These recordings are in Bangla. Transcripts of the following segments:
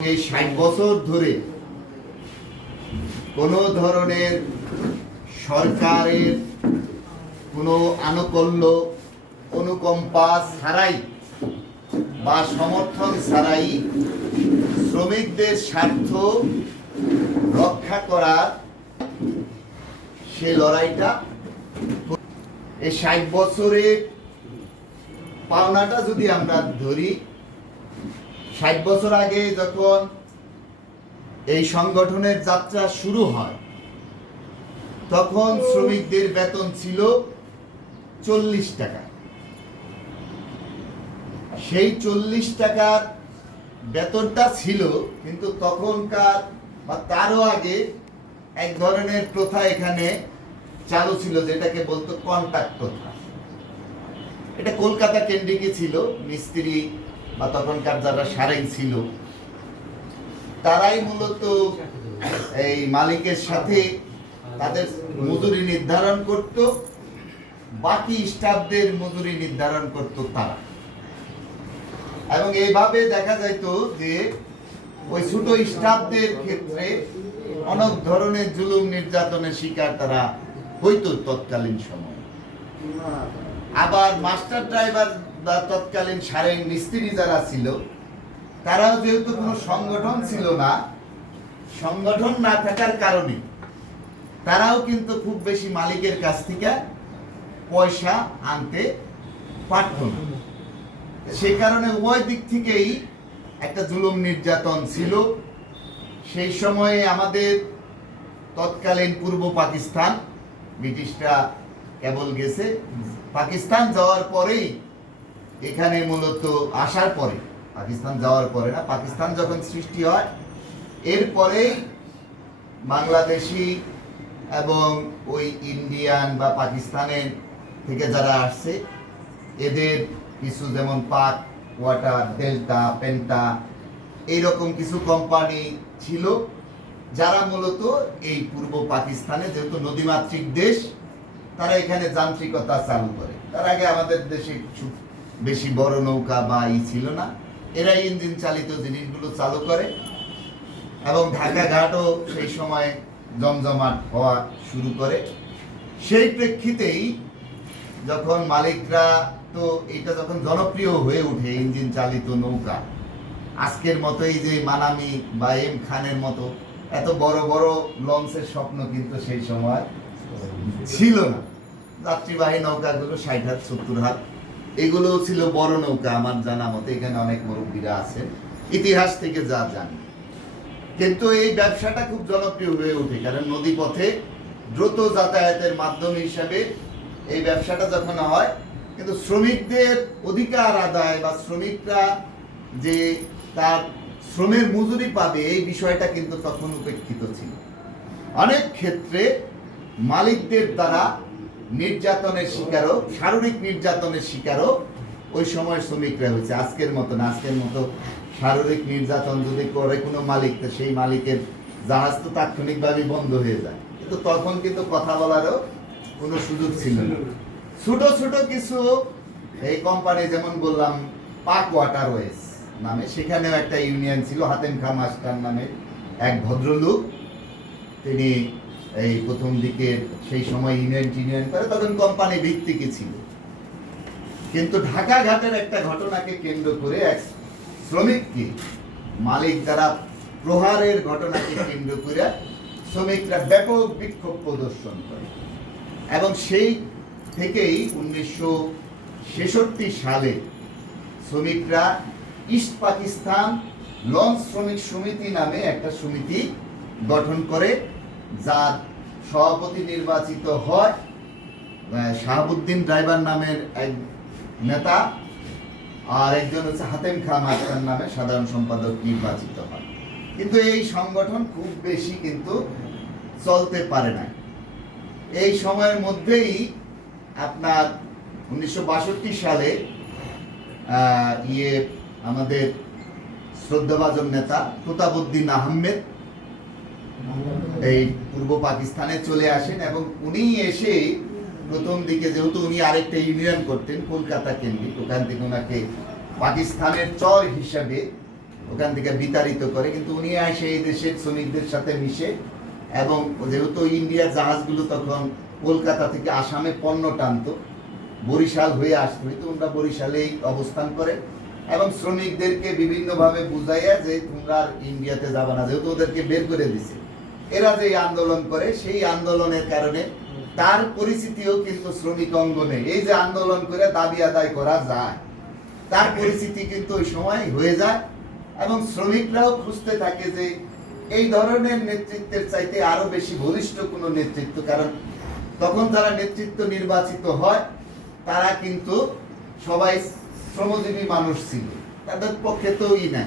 এই ৬০ বছর ধরে কোনো ধরনের সরকারের কোনো আনুকূল্য অনুকম্পা ছাড়াই বা সমর্থন ছাড়াই শ্রমিকদের স্বার্থ রক্ষা করার সে লড়াইটা এই ৬০ বছরের পাওনাটা যদি আমরা ধরি, ৬০ বছর আগে যখন এই সংগঠনের যাত্রা শুরু হয় তখন শ্রমিকদের বেতন ছিল ৪০ টাকা। সেই ৪০ টাকার বেতনটা ছিল, কিন্তু তখনকার বা তারও আগে এক ধরনের প্রথা এখানে চালু ছিল যেটাকে বলতো কন্ট্রাক্ট প্রথা। এটা কলকাতা কেন্দ্রিকই ছিল। মিস্ত্রি বা তখনকার যারা সারাই ছিল তারাই মূলত এই মালিকের সাথে তাদের মজুরি নির্ধারণ করত, বাকি স্টাফদের মজুরি নির্ধারণ করত তারা। এবং এইভাবে দেখা যাইত যে ওই ছোট স্টাফদের ক্ষেত্রে অনেক ধরনের জুলুম নির্যাতনের শিকার তারা হইতো তৎকালীন সময়। আবার মাস্টার ড্রাইভার বা তৎকালীন সারেং মিস্ত্রি যারা ছিল তারাও যেহেতু কোনো সংগঠন ছিল না, সংগঠন না থাকার কারণে তারাও কিন্তু খুব বেশি মালিকের কাছ থেকে পয়সা আনতে পারত না। সেই কারণে উভয় দিক থেকেই একটা জুলুম নির্যাতন ছিল। সেই সময়ে আমাদের তৎকালীন পূর্ব পাকিস্তান, ব্রিটিশরা কেবল গেছে, পাকিস্তান যাওয়ার পরেই এখানে মূলত আসার পরে, পাকিস্তান যাওয়ার পরে না, পাকিস্তান যখন সৃষ্টি হয় এরপরেই বাংলাদেশি এবং ওই ইন্ডিয়ান বা পাকিস্তানের থেকে যারা আসছে এদের কিছু, যেমন পাক ওয়াটার, ডেল্টা, পেন্টা, এইরকম কিছু কোম্পানি ছিল যারা মূলত এই পূর্ব পাকিস্তানে, যেহেতু নদীমাতৃক দেশ, তারা এখানে যান্ত্রিকতা চালু করে। তার আগে আমাদের দেশে বেশি বড় নৌকা বা ছিল না, এরা ইঞ্জিন চালিত জিনিসগুলো চালু করে এবং ঢাকা ঘাটও সেই সময় জমজমাট হওয়া শুরু করে। সেই প্রেক্ষিতেই যখন মালিকরা, তো এটা যখন জনপ্রিয় হয়ে ওঠে ইঞ্জিন চালিত নৌকা, আজকের মতো এই যে মানামি বা এম খানের মতো এত বড় বড় লঞ্চের স্বপ্ন কিন্তু সেই সময় ছিল না। যাত্রীবাহী নৌকাগুলো ৬০ হাত ৭০ হাত এগুলো ছিল বড় নৌকা আমার জানা মতে। এখানে অনেক মুরব্বীরা আছেন, ইতিহাস থেকে যা জানি। কিন্তু এই ব্যবসাটা খুব জনপ্রিয় হয়ে ওঠে, কারণ নদী পথে দ্রুত যাতায়াতের মাধ্যম হিসাবে এই ব্যবসাটা যখন হয়, কিন্তু শ্রমিকদের অধিকার আদায় বা শ্রমিকরা যে তার শ্রমের মজুরি পাবে এই বিষয়টা কিন্তু তখন উপেক্ষিত ছিল। অনেক ক্ষেত্রে মালিকদের দ্বারা নির্যাতনের শিকারও, শারীরিক নির্যাতনের শিকারও ওই সময় শ্রমিকরা হয়েছে। আজকের মতো না, আজকের মতো শারীরিক নির্যাতন যদি করে কোনো মালিক, তো সেই মালিকের জাহাজ তো তাৎক্ষণিকভাবে বন্ধ হয়ে যায়। কিন্তু তখন কিন্তু কথা বলারও কোনো সুযোগ ছিল না। ছোট ছোট কিছু এই কোম্পানি, যেমন বললাম পাক ওয়াটারওয়েজ নামে, সেখানেও একটা ইউনিয়ন ছিল। হাতেম খা মাস্টার নামে এক ভদ্রলোক, তিনি এই প্রথম দিকে সেই সময় ইউনিয়ন করে, তখন কোম্পানি ভিত্তিকই ছিল। কিন্তু ঢাকা ঘাটের একটা ঘটনাকে কেন্দ্র করে এক শ্রমিককে মালিক দ্বারা প্রহারের ঘটনাকে কেন্দ্র করে শ্রমিকরা ব্যাপক বিক্ষোভ প্রদর্শন করে। এবং সেই থেকেই ১৯৬৬ সালে শ্রমিকরা ইস্ট পাকিস্তান লঞ্চ শ্রমিক সমিতি নামে একটা সমিতি গঠন করে, যার সভাপতি নির্বাচিত হয় শাহাবুদ্দিন ড্রাইভার নামের এক নেতা, আর একজন হচ্ছে হাতেম খা মাস্টার নামে সাধারণ সম্পাদক নির্বাচিত হয়। কিন্তু এই সংগঠন খুব বেশি কিন্তু চলতে পারে না। এই সময়ের মধ্যেই আপনার ১৯৬২ সালে আমাদের শ্রদ্ধাভাজন নেতা কুতাবউদ্দিন আহমেদ এই পূর্ব পাকিস্তানে চলে আসেন। এবং উনি এসে প্রথম দিকে, যেহেতু উনি আরেকটা ইউনিয়ন করতেন কলকাতা কেন্দ্রিক, ওখান থেকে ওনাকে পাকিস্তানের চর হিসাবে ওখান থেকে বিতাড়িত করে, কিন্তু উনি এসে এই দেশের শ্রমিকদের সাথে মিশে, এবং যেহেতু ইন্ডিয়ার জাহাজগুলো তখন কলকাতা থেকে আসামে পণ্য টানতো, বরিশাল হয়ে আসতো, তো ওনারা বরিশালেই অবস্থান করে এবং শ্রমিকদেরকে বিভিন্নভাবে বুঝাইয়া যে তোমরা আর ইন্ডিয়াতে যাবে না, যেহেতু ওদেরকে বের করে দিছে। এরা যে আন্দোলন করে, সেই আন্দোলনের কারণে তার পরিস্থিতিও কিন্তু শ্রমিক অঙ্গনে, এই যে আন্দোলন করে দাবি আদায় করা যায়, তার পরিস্থিতি কিন্তু ওই সময় হয়ে যায়। এবং শ্রমিকরাও খুঁজতে থাকে যে এই ধরনের নেতৃত্বের চাইতে আরো বেশি বলিষ্ঠ কোনো নেতৃত্ব, কারণ তখন যারা নেতৃত্ব নির্বাচিত হয় তারা কিন্তু সবাই শ্রমজীবী মানুষ ছিল, তাদের পক্ষে তো না।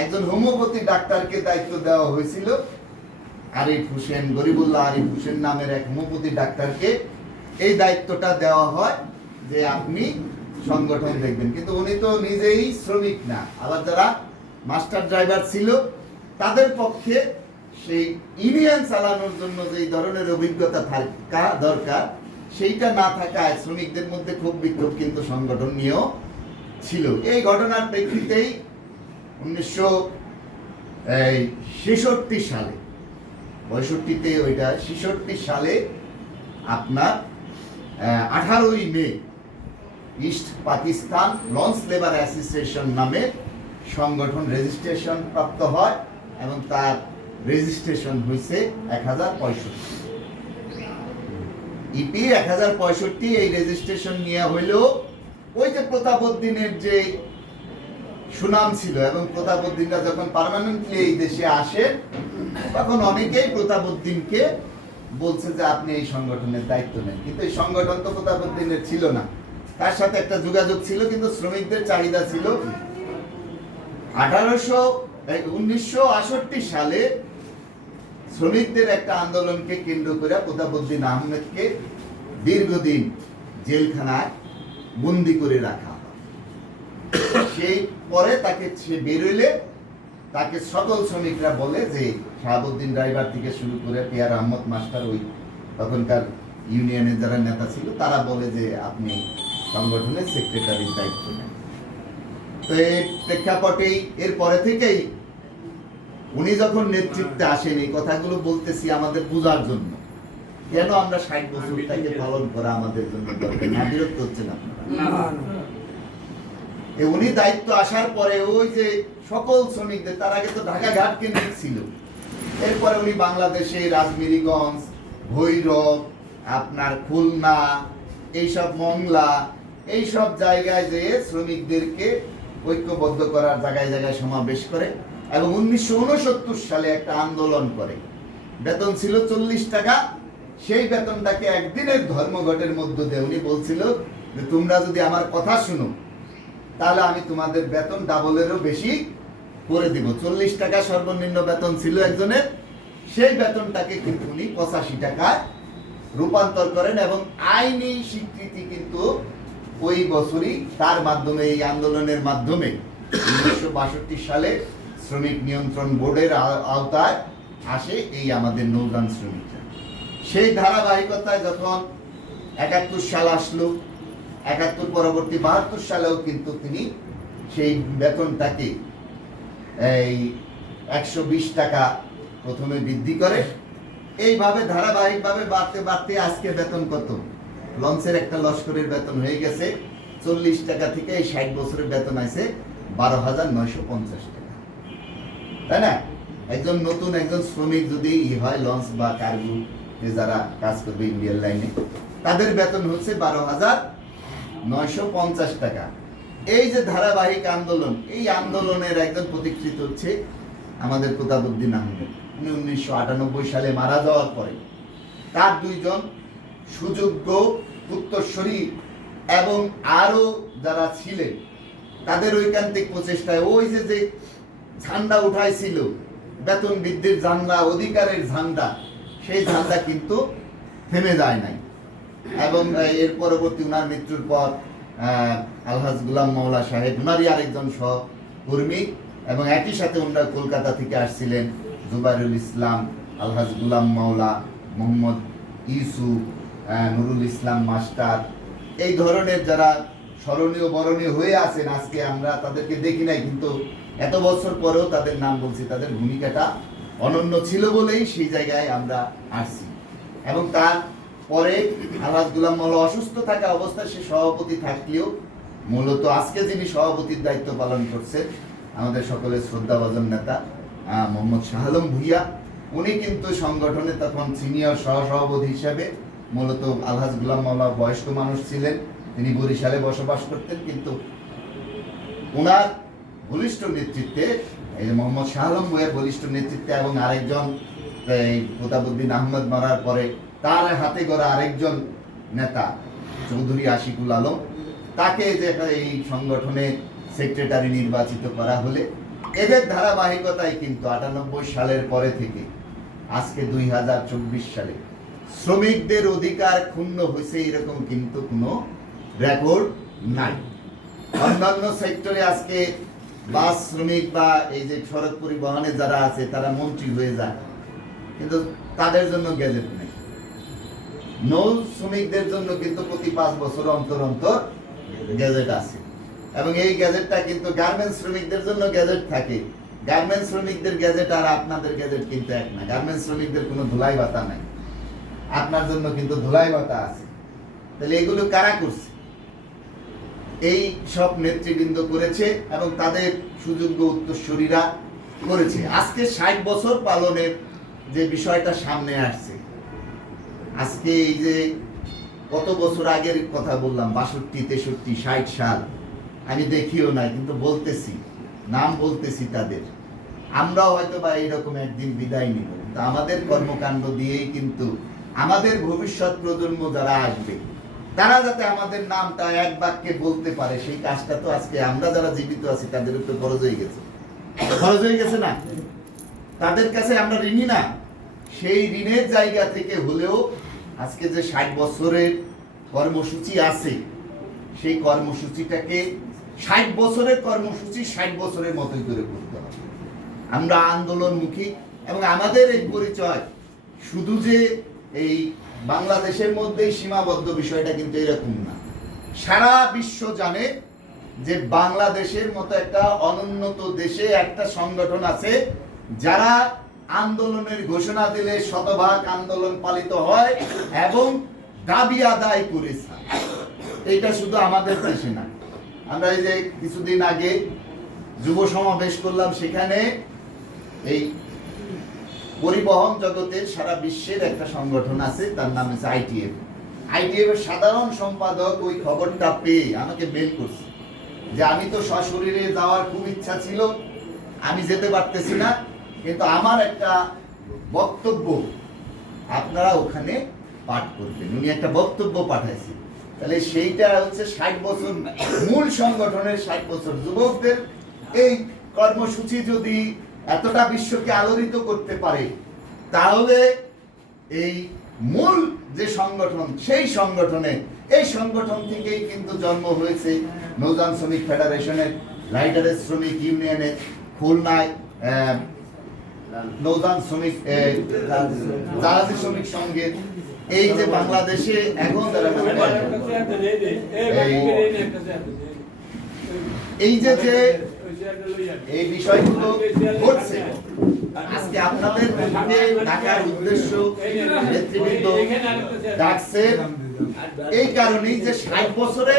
একজন হোমিওপ্যাথি ডাক্তারকে দায়িত্ব দেওয়া হয়েছিল, আরিফ হোসেন, গরিবুল্লাহ আরিফ হোসেন নামের এক হোমিওপ্যাথি ডাক্তারকে এই দায়িত্বটা দেওয়া হয় যে আপনি সংগঠন দেখবেন, কিন্তু উনি তো নিজেই শ্রমিক না। আবার যারা মাস্টার ড্রাইভার ছিল তাদের পক্ষে সেই ইউনিয়ন চালানোর জন্য যে ধরনের অভিজ্ঞতা থাকা দরকার, সেইটা না থাকায় শ্রমিকদের মধ্যে খুব বিক্ষোভ কিন্তু সংগঠন নিয়েও ছিল। এই ঘটনার প্রেক্ষিতেই 1966 সালে, 65-তে ওইটা 66 সালে আপনার 18ই May East Pakistan launch labour association নামে সংগঠন রেজিস্ট্রেশন প্রাপ্ত হয় এবং তার রেজিস্ট্রেশন হয়েছে 1065। ইপি 1065 এই রেজিস্ট্রেশন নেওয়া হইলেও ওই যে প্রতাপউদ্দিনের যে সুনাম ছিল, এবং প্রতাপউদ্দিনরা যখন পার্মানেন্টলি এই দেশে আসে তখন অনেকেই প্রতাপউদ্দিনকে বলছে যে আপনি এই সংগঠনের দায়িত্ব নেন, কিন্তু এই সংগঠন তো প্রতাপউদ্দিনের ছিল না, তার সাথে একটা যোগাযোগ ছিল, কিন্তু শ্রমিকদের চাহিদা ছিল। 1968 সালে শ্রমিকদের একটা আন্দোলনকে কেন্দ্র করে প্রতাপউদ্দিন আহমেদকে দীর্ঘদিন জেলখানায় বন্দি করে রাখা হয়। সেই পরে তাকে সে বেরোলে তাকে সকল শ্রমিকরা বলে যে শাহাবুদ্দিন ড্রাইভার থেকে শুরু করে পিয়ার আহমদ মাস্টার, ওই তখনকার ইউনিয়নের যারা নেতা ছিল, তারা বলে যে আপনি সংগঠনের সেক্রেটারির দায়িত্ব নেন। তো এই প্রেক্ষাপটেই এর পরে থেকেই উনি যখন নেতৃত্বে আসেন, এই কথাগুলো বলতেছি আমাদের বোঝার জন্য, কেন আমরা 60 বছর তাকে পালন করা আমাদের জন্য দরকার। না বিরক্ত হচ্ছেন আপনারা? উনি দায়িত্ব আসার পরে ওই যে সকল শ্রমিকদের, তার আগে তো ঢাকা ঘাট কেন্দ্রিক ছিল, এরপরে উনি বাংলাদেশে রাজমিরিগঞ্জ, ভৈরব, আপনার খুলনা, এইসব মংলা, এইসব জায়গায় যে শ্রমিকদেরকে ঐক্যবদ্ধ করার জায়গায় জায়গায় সমাবেশ করে এবং 1969 সালে একটা আন্দোলন করে। বেতন ছিল 40 টাকা, সেই বেতনটাকে একদিনের ধর্মঘটের মধ্য দিয়ে উনি বলছিল যে তোমরা যদি আমার কথা শুনো তাহলে আমি তোমাদের বেতন ডাবলেরও বেশি করে দিব। 40 টাকা সর্বনিম্ন বেতন ছিল একজনের, সেই বেতনটাকে কিন্তু উনি 85 টাকায় রূপান্তর করেন এবং আইনি স্বীকৃতি কিন্তু ওই বছরই তার মাধ্যমে, এই আন্দোলনের মাধ্যমে 1962 সালে শ্রমিক নিয়ন্ত্রণ বোর্ডের আওতায় আসে এই আমাদের নৌযান শ্রমিকরা। সেই ধারাবাহিকতায় যখন 71 সাল আসলো, 71 পরবর্তী 72 সালেও কিন্তু তিনি সেই বেতনটাকে এই 120 টাকা প্রথমে বৃদ্ধি করে। এইভাবে ধারাবাহিকভাবে বাড়তে বাড়তে আজকে বেতন কত? লঞ্চের একটা লস্করের বেতন হয়ে গেছে 40 টাকা থেকে এই 60 বছরের বেতন আছে 12,950 টাকা, তাই না? একজন নতুন একজন শ্রমিক যদি হয় লঞ্চ বা কার্গো যারা কাজ করবে ইন্ডিয়ান লাইনে, তাদের বেতন হচ্ছে 12,950 টাকা। এই যে ধারাবাহিক আন্দোলন, এই আন্দোলনের একজন প্রতিষ্ঠিত হচ্ছে আমাদের প্রতাপউদ্দিন আহমেদ। উনি 1998 সালে মারা যাওয়ার পরে তার দুইজন সুযোগ্য উত্তরসূরি এবং আরো যারা ছিলেন তাদের ঐকান্তিক প্রচেষ্টায় ওই যে যে ঝান্ডা উঠাইছিল, বেতন বৃদ্ধির ঝান্ডা, অধিকারের ঝান্ডা, সেই ঝান্ডা কিন্তু থেমে যায় নাই। এবং এর পরবর্তী উনার মৃত্যুর পর আলহাজ গুলাম মাওলা সাহেব, উনারই আরেকজন সহকর্মী, এবং একই সাথে ওনারা কলকাতা থেকে আসছিলেন জুবাইরুল ইসলাম, আলহাজ গুলাম মাওলা, মোহাম্মদ ইউসুফ, নুরুল ইসলাম মাস্টার, এই ধরনের যারা স্মরণীয় বরণীয় হয়ে আছেন, আজকে আমরা তাদেরকে দেখি নাই, কিন্তু এত বছর পরেও তাদের নাম বলছি, তাদের ভূমিকাটা অনন্য ছিল বলেই সেই জায়গায় আমরা আসছি। এবং তার পরে আলহাজ গোলাম মাওলা অসুস্থ থাকা অবস্থায় সে সভাপতি থাকলেও মূলত আজকে যিনি সভাপতির দায়িত্ব পালন করছেন আমাদের সকলের শ্রদ্ধাভাজন নেতা মোহাম্মদ শাহ আলম ভূঁইয়া, উনি কিন্তু সংগঠনে তখন সিনিয়র সহসভাপতি হিসেবে, মূলত আলহাজ গোলাম মাওলা বয়স্ক মানুষ ছিলেন, তিনি বরিশালে বসবাস করতেন, কিন্তু ওনার বলিষ্ঠ নেতৃত্বে, এই যে মোহাম্মদ শাহ আলম ভূঁইয়ার বলিষ্ঠ নেতৃত্বে এবং আরেকজন এই প্রতাপউদ্দিন আহমদ মারার পরে তার হাতে গড়া আরেকজন নেতা চৌধুরী আশিকুল আলম, তাকে যে এই সংগঠনে সেক্রেটারি নির্বাচিত করা হলে এদের ধারাবাহিকতায় কিন্তু 98 সালের পরে থেকে আজকে 2024 সালে শ্রমিকদের অধিকার ক্ষুণ্ণ হয়েছে এরকম কিন্তু কোনো রেকর্ড নাই। অন্যান্য সেক্টরে আজকে বাস শ্রমিক বা এই যে সড়ক পরিবহনে যারা আছে তারা মন্ত্রী হয়ে যায়, কিন্তু তাদের জন্য গ্যাজেট নেই। নৌ শ্রমিকদের জন্য কিন্তু প্রতি 5 বছর অন্তর অন্তর গ্যাজেট আছে, এবং এই গ্যাজেটটা কিন্তু গার্মেন্টস শ্রমিকদের জন্য গ্যাজেট থাকে। গার্মেন্টস শ্রমিকদের গ্যাজেট আর আপনাদের গ্যাজেট কিন্তু এক না। গার্মেন্টস শ্রমিকদের কোনো ধুলাই ভাতা নাই, আপনার জন্য কিন্তু ধুলাই ভাতা আছে। তাহলে এগুলো কারা করছে? এই সব নেতৃবৃন্দ করেছে এবং তাদের সুযোগ্য উত্তরসূরিরা করেছে। আজকে 60 বছর পালনের যে বিষয়টা সামনে আসছে, আজকে এই যে কত বছর আগের কথা বললাম, 62, 63, 60 সাল, আমি দেখিও নাই কিন্তু বলতেছি, নাম বলতেছি তাদের। আমরাও হয়তো বা এইরকম একদিন বিদায় নিব, তা আমাদের কর্মকাণ্ড দিয়েই কিন্তু আমাদের ভবিষ্যৎ প্রজন্ম যারা আসবে তারা যাতে আমাদের নামটা এক বাক্যে বলতে পারে, সেই কাজটা তো আজকে আমরা যারা জীবিত আছি তাদের উপর খরচ হয়ে গেছে। খরচ হয়ে গেছে না? তাদের কাছে আমরা ঋণী না? সেই ঋণের জায়গা থেকে হলেও আজকে যে 60 বছরের কর্মসূচি আছে, সেই কর্মসূচিটাকে 60 বছরের কর্মসূচি 60 বছরের মতোই করে করতে হবে। আমরা আন্দোলনমুখী, এবং আমাদের এই পরিচয় শুধু যে এই বাংলাদেশের মধ্যেই সীমাবদ্ধ বিষয়টা কিন্তু এরকম না। সারা বিশ্ব জানে যে বাংলাদেশের মতো একটা অনুন্নত দেশে একটা সংগঠন আছে যারা আন্দোলনের ঘোষণা দিলে শতভাগ আন্দোলন পালিত হয় এবং দাবি আদায় করেছে। এটা শুধু আমাদের দেশে না। আমরা এই যে কিছুদিন আগে যুব সমাবেশ করলাম, সেখানে এই পরিবহন জগতের সারা বিশ্বের একটা সংগঠন আছে, তার নাম হচ্ছে আইটিএফ। আইটিএফ এর সাধারণ সম্পাদক ওই খবরটা পেয়ে আমাকে মেল করছে যে আমি তো সশরীরে যাওয়ার খুব ইচ্ছা ছিল, আমি যেতে পারতেছি না, কিন্তু আমার একটা বক্তব্য আপনারা ওখানে পাঠ করবেন। উনি একটা বক্তব্য পাঠাইছে। তাহলে সেইটা হচ্ছে 60 বছর মূল সংগঠনের 60 বছর যুবকদের এই কর্মসূচি যদি এতটা বিশ্বকে আলোড়িত করতে পারে, তাহলে এই মূল যে সংগঠন, সেই সংগঠনে, এই সংগঠন থেকেই কিন্তু জন্ম হয়েছে নৌযান শ্রমিক ফেডারেশনের, রাইডারের শ্রমিক ইউনিয়নের, খুলনায় নৌযান শ্রমিক জাহাজি শ্রমিক সংঘের, এই যে বাংলাদেশে এখন যারা এই যে এই বিষয়গুলো ঘটছে, আজকে আপনাদের মধ্যে ঢাকার উদ্দেশ্য নেতৃবৃন্দ ডাকছে এই কারণেই যে 60 বছরে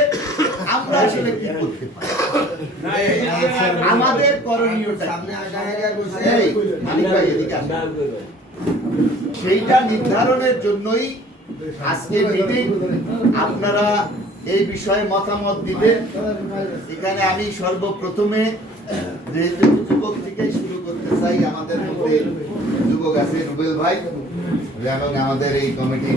আমরা আসলে কি করতে পারি, আমাদের করণীয়টা সেইটা নির্ধারণের জন্যই আজকে মিটিং। আপনারা এই বিষয়ে মতামত দিবেন। এখানে আমি সর্বপ্রথমে যেহেতু যুবক থেকেই শুরু করতে চাই, আমাদের মধ্যে যুবক আছে রুবেল ভাই এবং আমাদের এই কমিটি